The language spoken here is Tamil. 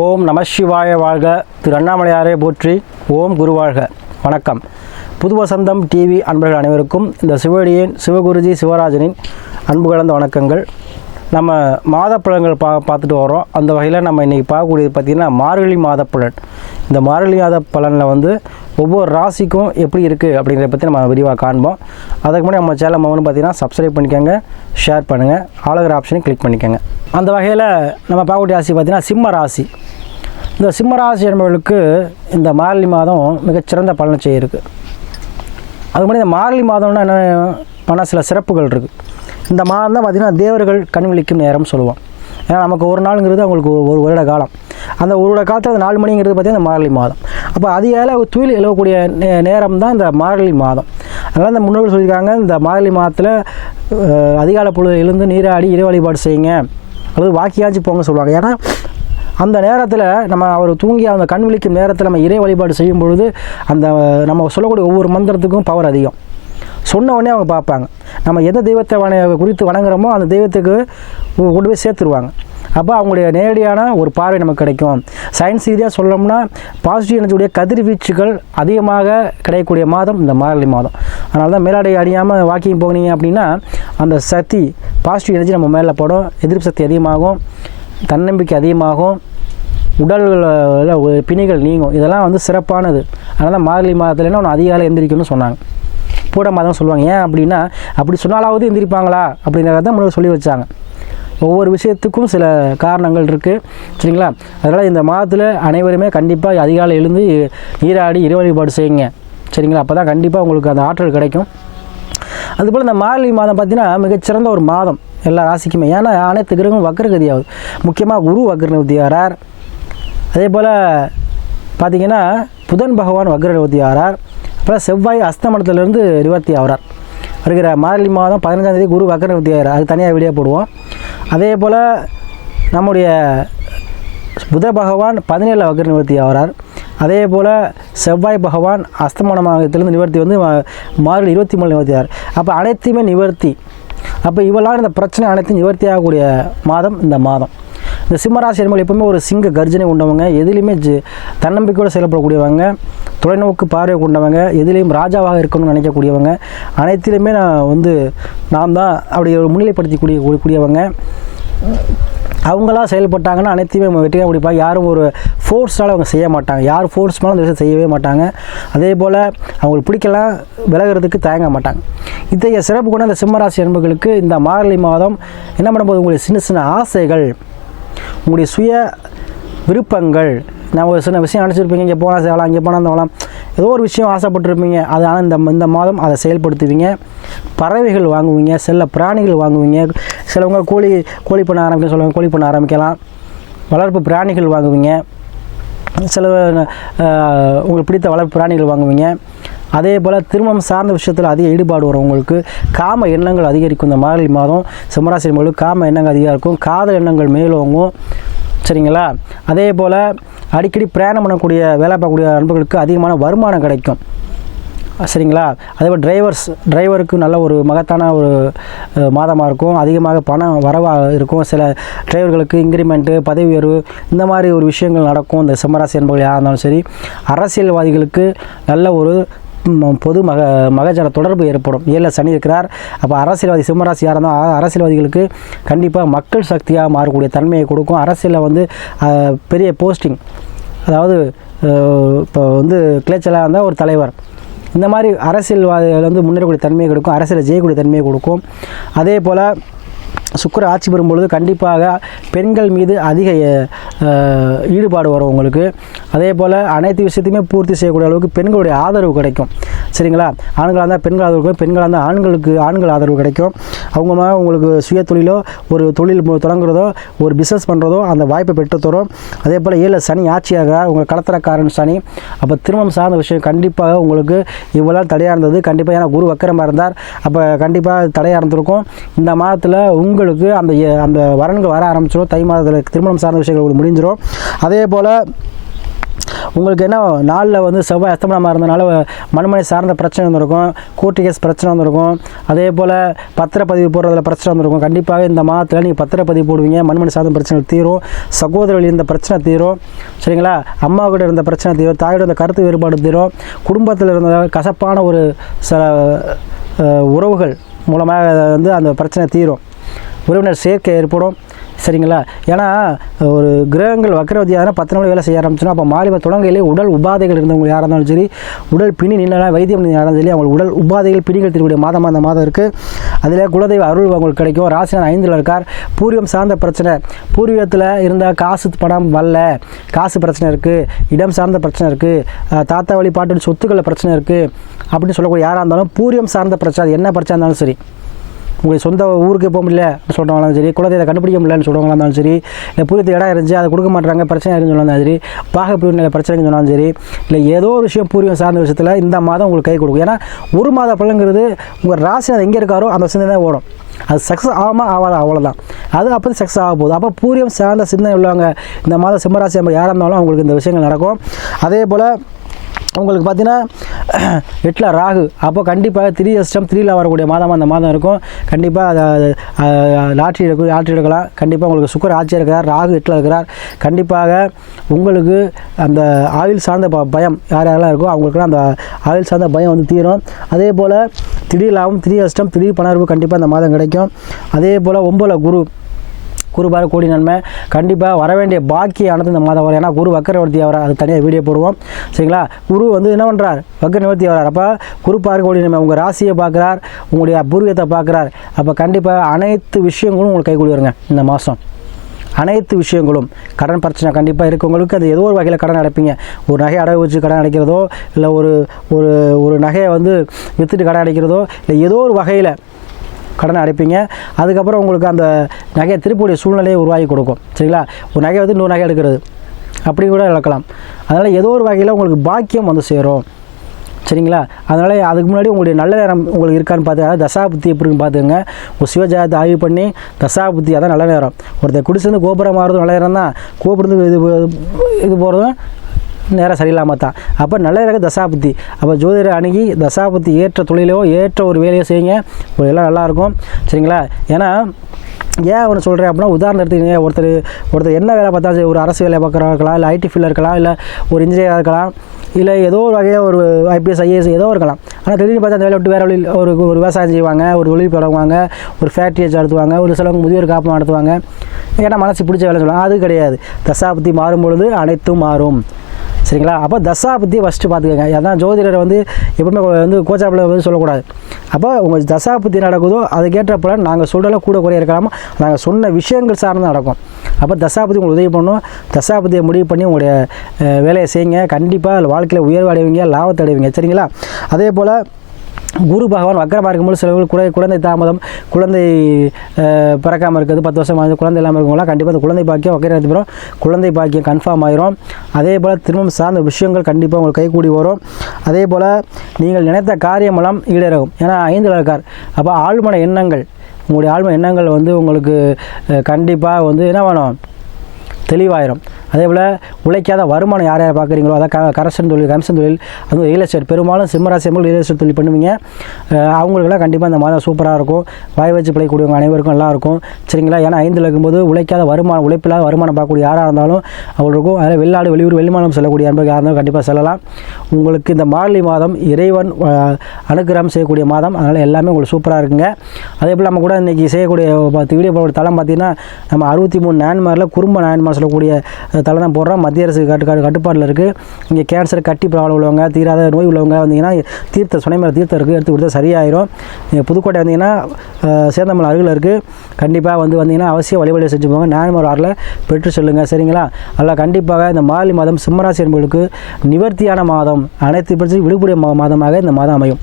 ஓம் நமசிவாய வாழ்க. திரு அண்ணாமலையாரே போற்றி. ஓம் குரு வாழ்க. வணக்கம். புது வசந்தம் டிவி அன்பர்கள் அனைவருக்கும் இந்த சிவடியின் சிவகுருஜி சிவராஜனின் அன்பு கலந்த வணக்கங்கள். நம்ம மாத பா பார்த்துட்டு வரோம் அந்த வகையில் நம்ம இன்றைக்கி பார்க்கக்கூடியது பார்த்திங்கன்னா மார்கழி மாத இந்த மார்கழி மாத பலனில் வந்து ஒவ்வொரு ராசிக்கும் எப்படி இருக்குது அப்படிங்கிறத பற்றி நம்ம விரிவாக காண்போம். அதுக்கு முன்னாடி நம்ம சேனல் வந்து பார்த்திங்கன்னா சப்ஸ்கிரைப் பண்ணிக்கோங்க ஷேர் பண்ணுங்கள் ஆளுகிற ஆப்ஷனையும் கிளிக் பண்ணிக்கோங்க. அந்த வகையில் நம்ம பார்க்கக்கூடிய ராசி பார்த்திங்கன்னா சிம்ம ராசி. இந்த சிம்ம ராசி என்பவர்களுக்கு இந்த மார்கழி மாதம் மிகச்சிறந்த பலனை செய்ய இருக்குது அது மாதிரி இந்த மார்கழி மாதம்னா என்ன பண்ண சில சிறப்புகள் இருக்குது இந்த மாதம் தான் பார்த்திங்கன்னா தேவர்கள் கண் விழிக்கும் நேரம் சொல்லுவோம் ஏன்னா நமக்கு ஒரு நாளுங்கிறது அவங்களுக்கு ஒரு ஒரு வருட காலம். அந்த ஒரு வருட காலத்தில் அந்த நாலு மணிங்கிறது பார்த்திங்கன்னா இந்த மார்கழி மாதம். அப்போ அதிகால தூயில் எழுவக்கூடிய நே நேரம் தான் இந்த மார்கழி மாதம். அதனால் இந்த முன்னோர்கள் சொல்லியிருக்காங்க இந்த மார்கழி மாதத்தில் அதிகால பொழுது எழுந்து நீராடி இறை வழிபாடு செய்யுங்க. அல்லது வாக்கியாச்சு போங்க சொல்லுவாங்க. ஏன்னா அந்த நேரத்தில் நம்ம அவர் தூங்கி அந்த கண் விழிக்கும் நேரத்தில் நம்ம இறை வழிபாடு செய்யும் பொழுது அந்த நம்ம சொல்லக்கூடிய ஒவ்வொரு மந்திரத்துக்கும் பவர் அதிகம். சொன்ன உடனே அவங்க பார்ப்பாங்க. நம்ம எந்த தெய்வத்தை வண குறித்து வணங்குறோமோ அந்த தெய்வத்துக்கு கொண்டு போய் சேர்த்துருவாங்க. அப்போ அவங்களுடைய நேரடியான ஒரு பார்வை நமக்கு கிடைக்கும். சயின்ஸ் ரீதியாக சொல்லணும்னா பாசிட்டிவ் எனர்ஜியுடைய கதிர்வீச்சுகள் அதிகமாக கிடைக்கக்கூடிய மாதம் இந்த மார்கழி மாதம். அதனால தான் மேலாடை அணியாமல் வாக்கிங் போனீங்க அப்படின்னா அந்த சக்தி பாசிட்டிவ் எனர்ஜி நம்ம மேலே படும். எதிர்ப்பு சக்தி அதிகமாகும். தன்னம்பிக்கை அதிகமாகும். உடல்களில் பிணிகள் நீங்கும். இதெல்லாம் வந்து சிறப்பானது. அதனால் மார்கழி மாதத்துலன்னா ஒன்று அதிகாலை எந்திரிக்கணும்னு சொன்னாங்க. பூட மாதம் சொல்லுவாங்க. ஏன் அப்படின்னா அப்படி சொன்னாலாவது எந்திரிப்பாங்களா? அப்படிங்கிறத தான் முன்னாடி சொல்லி வச்சாங்க. ஒவ்வொரு விஷயத்துக்கும் சில காரணங்கள் இருக்குது சரிங்களா? அதனால் இந்த மாதத்தில் அனைவருமே கண்டிப்பாக அதிகாலை எழுந்து நீராடி இறை வழிபாடு செய்யுங்க. சரிங்களா? அப்போ தான் கண்டிப்பாக உங்களுக்கு அந்த ஆற்றல் கிடைக்கும். அதுபோல் இந்த மார்கழி மாதம் பார்த்தீங்கன்னா மிகச்சிறந்த ஒரு மாதம் எல்லா ராசிக்குமே. ஏன்னா அனைத்து கிரகங்களும் வக்ரகதி ஆகுது முக்கியமாக குரு வக்ரநிவர்த்தி ஆறார் அதே போல் பார்த்தீங்கன்னா புதன் பகவான் வக்ரநிவர்த்தி ஆகிறார் அப்புறம் செவ்வாய் அஸ்தமனத்திலிருந்து நிவர்த்தி ஆகிறார் வருகிற மார்கழி மாதம் பதினஞ்சாம் தேதி குரு வக்ரநிவர்த்தி ஆகிறார் அது தனியாக வீடியோ போடுவோம். அதே போல் நம்முடைய புத பகவான் பதினேழு வக்ர நிவர்த்தி ஆகிறார். அதே போல் செவ்வாய் பகவான் அஸ்தமனமாகத்திலிருந்து நிவர்த்தி வந்து மா- மார்கழி இருபத்தி மூணு நிவர்த்தி ஆகிறார். அப்போ அனைத்துமே நிவர்த்தி. அப்போ இவெல்லாம் இந்த பிரச்சனை அனைத்தையும் நிவர்த்தி ஆகக்கூடிய மாதம் இந்த மாதம். இந்த சிம்மராசி என்பது எப்பவுமே ஒரு சிங்க கர்ஜனை கொண்டவங்க எதுலேயுமே தன்னம்பிக்கையோடு செயல்படக்கூடியவங்க தொலைநோக்கு பார்வை கொண்டவங்க எதுலேயும் ராஜாவாக இருக்கணும்னு நினைக்கக்கூடியவங்க அனைத்திலுமே நான் வந்து நாம் தான் அப்படி ஒரு முன்னிலைப்படுத்தி கூடிய கூடியவங்க. அவங்களாம் செயல்பட்டாங்கன்னா அனைத்தையுமே நம்ம வெற்றியாக முடிப்பாங்க. யாரும் ஒரு ஃபோர்ஸ்னால அவங்க செய்ய மாட்டாங்க. யார் ஃபோர்ஸ் மேலே அந்த விஷயம் செய்யவே மாட்டாங்க. அதே போல் அவங்களுக்கு பிடிக்கலாம் விலகிறதுக்கு தயங்க மாட்டாங்க. இத்தகைய சிறப்பு கொண்ட அந்த சிம்மராசி அன்புகளுக்கு இந்த மார்கழி மாதம் என்ன பண்ணும்போது உங்களுக்கு சின்ன சின்ன ஆசைகள் உங்களுடைய சுய விருப்பங்கள். நான் ஒரு சின்ன விஷயம் நினச்சிருப்பீங்க இங்கே போனால் செய்யலாம் இங்கே போனால் அந்த ஏதோ ஒரு விஷயம் ஆசைப்பட்டிருப்பீங்க. அதனால் இந்த இந்த மாதம் அதை செயல்படுத்துவீங்க. பறவைகள் வாங்குவீங்க. சில பிராணிகள் வாங்குவீங்க. சிலவங்க கோழி கோழி பண்ண ஆரம்பிக்க சொல்லுவாங்க கோழி பண்ண ஆரம்பிக்கலாம். வளர்ப்பு பிராணிகள் வாங்குவீங்க. சில உங்களுக்கு பிடித்த வளர்ப்பு பிராணிகள் வாங்குவீங்க. அதே போல் திருமணம் சார்ந்த விஷயத்தில் அதிக ஈடுபாடு வரும் உங்களுக்கு காம எண்ணங்கள் அதிகரிக்கும். இந்த மார்கழி மாதம் சிம்மராசி என்பவர்களுக்கு காம எண்ணங்கள் அதிகம் இருக்கும். காதல் எண்ணங்கள் மேலோங்கும் சரிங்களா? அதே போல் அடிக்கடி பிரயாணம் பண்ணக்கூடிய வேலை பார்க்கக்கூடிய நண்பர்களுக்கு அதிகமான வருமானம் கிடைக்கும். சரிங்களா? அதே போல் டிரைவர்ஸ் டிரைவருக்கு நல்ல ஒரு மகத்தான ஒரு மாதமாக இருக்கும். அதிகமாக பணம் வரவாக இருக்கும். சில டிரைவர்களுக்கு இன்க்ரிமெண்ட்டு பதவி உயர்வு இந்த மாதிரி ஒரு விஷயங்கள் நடக்கும். இந்த சிம்மராசி என்பவர்கள் யாராக இருந்தாலும் சரி அரசியல்வாதிகளுக்கு நல்ல ஒரு பொது மக மகஜன தொடர்பு ஏற்படும். ஏழில் சனி இருக்கிறார். அப்போ அரசியல்வாதி சிம்மராசி யாராக அரசியல்வாதிகளுக்கு கண்டிப்பாக மக்கள் சக்தியாக மாறக்கூடிய தன்மையை கொடுக்கும். அரசியலில் வந்து பெரிய போஸ்டிங். அதாவது இப்போ வந்து கிளேச்சலாக இருந்தால் ஒரு தலைவர். இந்த மாதிரி அரசியல்வாதிகள் வந்து முன்னேறக்கூடிய தன்மையை கொடுக்கும். அரசியலை ஜெயக்கூடிய தன்மையை கொடுக்கும். அதே போல் சுக்கிர ஆட்சி பெறும் பொழுது கண்டிப்பாக பெண்கள் மீது அதிக ஈடுபாடு வரும் உங்களுக்கு. அதே போல் அனைத்து விஷயத்தையுமே பூர்த்தி செய்யக்கூடிய அளவுக்கு பெண்களுடைய ஆதரவு கிடைக்கும். சரிங்களா? ஆண்களாக இருந்தால் பெண்கள் ஆதரவு கிடைக்கும். பெண்களாக இருந்தால் ஆண்களுக்கு ஆண்கள் ஆதரவு கிடைக்கும். அவங்க உங்களுக்கு சுய தொழிலோ ஒரு தொழில் தொடங்குறதோ ஒரு பிஸ்னஸ் பண்ணுறதோ அந்த வாய்ப்பை பெற்று தரும் அதே போல் ஏழு சனி ஆட்சியாக உங்கள் கடத்தரக்காரன் சனி அப்போ திருமணம் சார்ந்த விஷயம் கண்டிப்பாக உங்களுக்கு இவ்வளோ தடையாக இருந்தது. கண்டிப்பாக ஏன்னா குரு வக்கரமாக இருந்தார். அப்போ கண்டிப்பாக தடையாக இருந்திருக்கும். இந்த மாதத்தில் உங்கள் பெண்களுக்கு அந்த அந்த வரன்கள் வர ஆரம்பிச்சிடும் தை மாதத்தில் திருமணம் சார்ந்த விஷயங்கள் உங்களுக்கு முடிஞ்சிடும் அதே போல் உங்களுக்கு என்ன நாளில் வந்து செவ்வாய் அஸ்தமனமாக இருந்தனால மண்மனை சார்ந்த பிரச்சனை வந்திருக்கும். கோர்ட்டு கேஸ் பிரச்சனை வந்திருக்கும். அதே போல் பத்திரப்பதிவு போடுறதுல பிரச்சனை வந்திருக்கும். கண்டிப்பாக இந்த மாதத்தில் நீங்கள் பத்திரப்பதிவு போடுவீங்க. மண்மனை சார்ந்த பிரச்சனை தீரும். சகோதரர்கள் இருந்த பிரச்சனை தீரும். சரிங்களா? அம்மா கூட இருந்த பிரச்சனை தீரும். தாயோட இருந்த கருத்து வேறுபாடு தீரும். குடும்பத்தில் இருந்த கசப்பான ஒரு சில உறவுகள் மூலமாக வந்து அந்த பிரச்சனை தீரும். உறவினர் சேர்க்கை ஏற்படும். சரிங்களா? ஏன்னா ஒரு கிரகங்கள் வக்கரவதியான பத்து நாள் வேலை செய்ய ஆரம்பிச்சுன்னா அப்போ மாலிப தொடங்கையிலே உடல் உபாதைகள் இருந்தவங்க யாராக இருந்தாலும் சரி உடல் பிணி நின்னா வைத்தியம் யாராக இருந்தாலும் சரி அவங்க உடல் உபாதைகள் பிணிகள் திருக்கூடிய மாதம் அந்த மாதம் இருக்குது அதில் குலதெய்வ அருள் அவங்களுக்கு கிடைக்கும். ராசிநாதன் ஐந்தில் இருக்கார். பூர்வம் சார்ந்த பிரச்சனை. பூர்வீகத்தில் இருந்தால் காசு பணம் வரல. காசு பிரச்சனை இருக்குது இடம் சார்ந்த பிரச்சனை இருக்குது தாத்தா வழி பாட்டு சொத்துக்களில் பிரச்சனை இருக்குது அப்படின்னு சொல்லக்கூடிய யாராக இருந்தாலும் பூர்வீகம் சார்ந்த பிரச்சனை. அது என்ன பிரச்சனை இருந்தாலும் சரி. உங்களுக்கு சொந்த ஊருக்கு போக முடியல சொல்கிறவங்களாலும் சரி குலதெய்வத்தை கண்டுபிடிக்க முடியலன்னு சொல்கிறவங்களா இருந்தாலும் சரி இல்லை பூர்வீகத்து இடம் இருந்துச்சு அதை கொடுக்க மாட்டாங்க பிரச்சனை இருக்குன்னு சொன்னாலும் சரி பாக பிரிவினை பிரச்சனைன்னு சொன்னாலும் சரி இல்லை ஏதோ ஒரு விஷயம் பூரியம் சார்ந்த விஷயத்தில் இந்த மாதம் உங்களுக்கு கை கொடுக்கும். ஏன்னா ஒரு மாத பலங்கிறது உங்கள் ராசி அது எங்கே இருக்காரோ அந்த சிந்தனை தான் ஓடும். அது சக்ஸஸ் ஆகாமல் ஆகாது? அவ்வளோதான் அது அப்போ சக்ஸஸ் ஆக போகுது. அப்போ பூர்வீகம் சார்ந்த சிந்தனை உள்ளவங்க இந்த மாதம் சிம்மராசி நம்ம யாராக இருந்தாலும் அவங்களுக்கு இந்த விஷயங்கள் நடக்கும். அதே போல் உங்களுக்கு பார்த்தீங்கன்னா எட்டில் ராகு. அப்போ கண்டிப்பாக த்ரீ அஷ்டம் த்ரீல வரக்கூடிய மாதமாக அந்த மாதம் இருக்கும். கண்டிப்பாக அதை லாட்ரி எடுக்க லாட்ரி எடுக்கலாம். கண்டிப்பாக உங்களுக்கு சுக்கர் ஆட்சியாக இருக்கிறார் ராகு எட்டில் இருக்கிறார். கண்டிப்பாக உங்களுக்கு அந்த ஆயுள் சார்ந்த ப பயம் யார் யாரெல்லாம் இருக்கோ அவங்களுக்குலாம் அந்த ஆயுள் சார்ந்த பயம் வந்து தீரும். அதே போல் திடீர் லாபம் த்ரீ அஷ்டம் திடீர் பணர்வு கண்டிப்பாக அந்த மாதம் கிடைக்கும். அதே போல் ஒம்பதுல குரு. குருபார கூடி நன்மை. கண்டிப்பாக வர வேண்டிய பாக்கியானது இந்த மாதம் வரும். ஏன்னா குரு வக்கரவர்த்தி ஆகிறார் அது தனியாக வீடியோ போடுவோம். சரிங்களா? குரு வந்து என்ன பண்ணுறார் வக்கர நிவர்த்தி ஆகிறார் அப்போ குரு பாரு நன்மை உங்கள் ராசியை பார்க்குறார் உங்களுடைய பூர்வீகத்தை பார்க்குறார். அப்போ கண்டிப்பாக அனைத்து விஷயங்களும் உங்களுக்கு கைகூடி வருங்க இந்த மாதம் அனைத்து விஷயங்களும். கடன் பிரச்சனை கண்டிப்பாக இருக்கவங்களுக்கு அது ஏதோ ஒரு வகையில் கடன் அடைப்பீங்க. ஒரு நகையை அடகு வச்சு கடன் அடைக்கிறதோ இல்லை ஒரு ஒரு ஒரு நகையை வந்து விற்றுட்டு கடன் அடைக்கிறதோ இல்லை ஏதோ ஒரு வகையில் கடனை அடைப்பீங்க. அதுக்கப்புறம் உங்களுக்கு அந்த நகையை திருப்பக்கூடிய சூழ்நிலையை உருவாகி கொடுக்கும். சரிங்களா? ஒரு நகை வந்து இன்னொரு நகை எடுக்கிறது. அப்படி கூட இழக்கலாம் அதனால் ஏதோ ஒரு வகையில் உங்களுக்கு பாக்கியம் வந்து சேரும். சரிங்களா? அதனால் அதுக்கு முன்னாடி உங்களுடைய நல்ல நேரம் உங்களுக்கு இருக்கான்னு பார்த்து தசா புத்தி எப்படின்னு பார்த்துக்கங்க. ஒரு சிவஜாதத்தை ஆய்வு பண்ணி தசா புத்தி அதான் நல்ல நேரம். ஒருத்தர் குடிச்சிருந்து கோபுரம் மாறுறதும் நல்ல நேரம் தான் கோபுரத்துக்கு இது இது போகிறதும் நேரம் சரியில்லாமல் தான். அப்போ நல்ல இருக்க தசாபுத்தி. அப்போ ஜோதிடரை அணுகி தசாபுத்தி ஏற்ற தொழிலோ ஏற்ற ஒரு வேலையோ செய்யுங்க. எல்லாம் நல்லாயிருக்கும் சரிங்களா? ஏன்னா ஏன் ஒன்று சொல்கிறேன் அப்படின்னா உதாரணம் எடுத்துக்கிங்க. ஒருத்தர் ஒருத்தர் என்ன வேலை பார்த்தாலும் சரி ஒரு அரசு வேலை பார்க்குறவங்க இருக்கலாம் இல்லை ஐடி ஃபீல்டில் இருக்கலாம் இல்லை ஒரு இன்ஜினியராக இருக்கலாம் இல்லை ஏதோ ஒரு வகையாக ஒரு ஐபிஎஸ் ஐஏஎஸ் ஏதோ இருக்கலாம். ஆனால் திடீர்னு பார்த்தா அந்த வேலை விட்டு வேறு வழியில் ஒரு ஒரு விவசாயம் செய்வாங்க ஒரு தொழில் தொடங்குவாங்க ஒரு ஃபேக்ட்ரி நடத்துவாங்க ஒரு சிலவங்க முதியோர் காப்பு நடத்துவாங்க. ஏன்னா மனசு பிடிச்ச வேலை சொல்லுவாங்க. அது கிடையாது. தசாபத்தி மாறும் பொழுது அனைத்தும் மாறும். சரிங்களா? அப்போ தசா ஃபஸ்ட்டு பார்த்துக்கோங்க. அதான் ஜோதிடரை வந்து எப்பவுமே வந்து கோச்சாப்பில் வந்து சொல்லக்கூடாது. அப்போ உங்கள் தசா புத்தி நடக்குதோ அதுக்கேற்றப்பல நாங்கள் சொல்கிறல கூட குறைய இருக்கலாமா நாங்கள் சொன்ன விஷயங்கள் சார்ந்து நடக்கும். அப்போ தசாபதி உங்களுக்கு உதவி பண்ணும் தசாபதியை முடிவு பண்ணி உங்களுடைய வேலையை செய்யுங்க. கண்டிப்பாக வாழ்க்கையில் உயர்வு அடைவீங்க லாபத்தை அடைவீங்க. சரிங்களா? அதே போல் குரு பகவான் வக்கரமாக இருக்கும்போது சிலவர்கள் குழந்தை குழந்தை தாமதம் குழந்தை பிறக்காமல் இருக்கிறது பத்து வருஷம் ஆகுது குழந்தை இல்லாமல் இருக்கவங்களாம் கண்டிப்பாக அந்த குழந்தை பாக்கியம் வக்கரத்து குழந்தை பாக்கியம் கன்ஃபார்ம் ஆயிரும். அதே போல் திரும்பவும் சார்ந்த விஷயங்கள் கண்டிப்பாக உங்களுக்கு கைகூடி வரும். அதே போல் நீங்கள் நினைத்த காரியமெல்லாம் ஈடேறகும் ஏன்னா ஐந்தில் இருக்கார். அப்போ ஆழ்மன எண்ணங்கள் உங்களுடைய ஆழ்மன எண்ணங்கள் வந்து உங்களுக்கு கண்டிப்பாக வந்து என்ன வேணும் தெளிவாயிரும். அதே போல் உழைக்காத வருமானம் யார் யார் பார்க்குறீங்களோ அதான் க தொழில் கமிஷன் தொழில் அதுவும் ரியல் எஸ்டேட் பெரும்பாலும் சிம்மராசி அம்மன் ரியல் எஸ்டேட் தொழில் பண்ணுவீங்க. அவங்களுக்குலாம் அவங்களுக்கெல்லாம் கண்டிப்பாக இந்த மாதம் சூப்பராக இருக்கும். வாய் வச்சு பிழைக்கூடியவங்க அனைவருக்கும் நல்லா இருக்கும். சரிங்களா? ஏன்னா ஐந்தில் இருக்கும்போது உழைக்காத வருமானம் உழைப்பில்லாத வருமானம் பார்க்கக்கூடிய யாராக இருந்தாலும் அவங்களுக்கும் அதில் வெளிநாடு வெளியூர் வெளிமானம் செல்லக்கூடிய அன்பு யாராக இருந்தாலும் கண்டிப்பாக செல்லலாம். உங்களுக்கு இந்த மார்லி மாதம் இறைவன் அனுகிரகம் செய்யக்கூடிய மாதம். அதனால் எல்லாமே உங்களுக்கு சூப்பராக இருக்குங்க. அதே போல் நம்ம கூட இன்றைக்கி செய்யக்கூடிய வீடியோ போட தளம் பார்த்தீங்கன்னா நம்ம அறுபத்தி மூணு நயன்மாரில் குறும்ப நயன்மார் சொல்லக்கூடிய தலை தான் போடுறோம் மத்திய அரசு கட்டு கட்டுப்பாட்டில் இருக்குது இங்கே கேன்சர் கட்டி ப்ராப்ளம் உள்ளவங்க தீராத நோய் உள்ளவங்க வந்தீங்கன்னா தீர்த்த சுனைமலை தீர்த்தம் இருக்குது எடுத்து கொடுத்தா சரியாயிரும். நீங்கள் புதுக்கோட்டை வந்தீங்கன்னா சேந்தமலை அருகில் இருக்குது கண்டிப்பாக வந்து வந்தீங்கன்னா அவசியம் வழிபாடு செஞ்சு போங்க. நான்மார் ஆறில் பெற்று சொல்லுங்கள் சரிங்களா? நல்லா கண்டிப்பாக இந்த மாலி மாதம் சிம்மராசி என்பவர்களுக்கு நிவர்த்தியான மாதம். அனைத்து பிரச்சனையும் விடுபடிய மாதமாக இந்த மாதம் அமையும்.